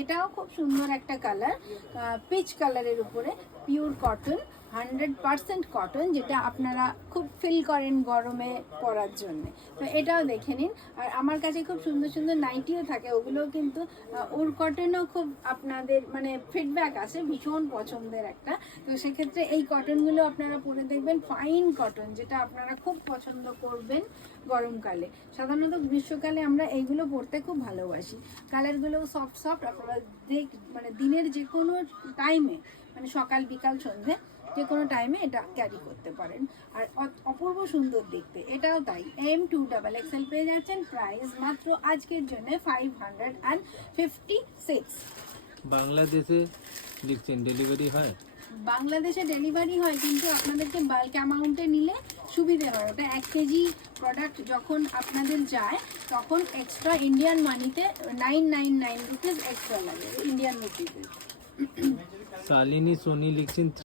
এটাও খুব সুন্দর একটা কালার, পিচ কালারের উপরে, পিওর কটন, 100% কটন, যেটা আপনারা খুব ফিল করেন গরমে পরার জন্য। তো এটাও দেখে নিন। আর আমার কাছে খুব সুন্দর সুন্দর নাইটিও থাকে, ওগুলোও কিন্তু ওর কটনও খুব আপনাদের মানে ফিডব্যাক আছে, ভীষণ পছন্দের একটা। তো সেক্ষেত্রে এই কটনগুলো আপনারা পরে দেখবেন, ফাইন কটন, যেটা আপনারা খুব পছন্দ করবেন গরমকালে। সাধারণত গ্রীষ্মকালে আমরা এইগুলো পরতে খুব ভালোবাসি। কালারগুলোও সফট সফট, আপনারা মানে দিনের যে কোনো টাইমে, মানে সকাল বিকাল সন্ধে যে কোনো টাইমে এটা ক্যারি করতে পারেন। আর অপূর্ব সুন্দর দেখতে, এটাও তাই। M2XXL পেয়ে যাচ্ছেন, প্রাইস মাত্র আজকের জন্য 556। বাংলাদেশে লিখছেন ডেলিভারি হয়? বাংলাদেশে ডেলিভারি হয়, কিন্তু আপনাদেরকে বাল্ক অ্যামাউন্টে নিলে সুবিধে হয়। ওটা 1 কেজি প্রোডাক্ট যখন আপনাদের যায়, তখন এক্সট্রা ইন্ডিয়ান মানিতে 999 রুপিস এক্সট্রা লাগে, ইন্ডিয়ান রুপিসে। শালিনী সোনি লিখছেন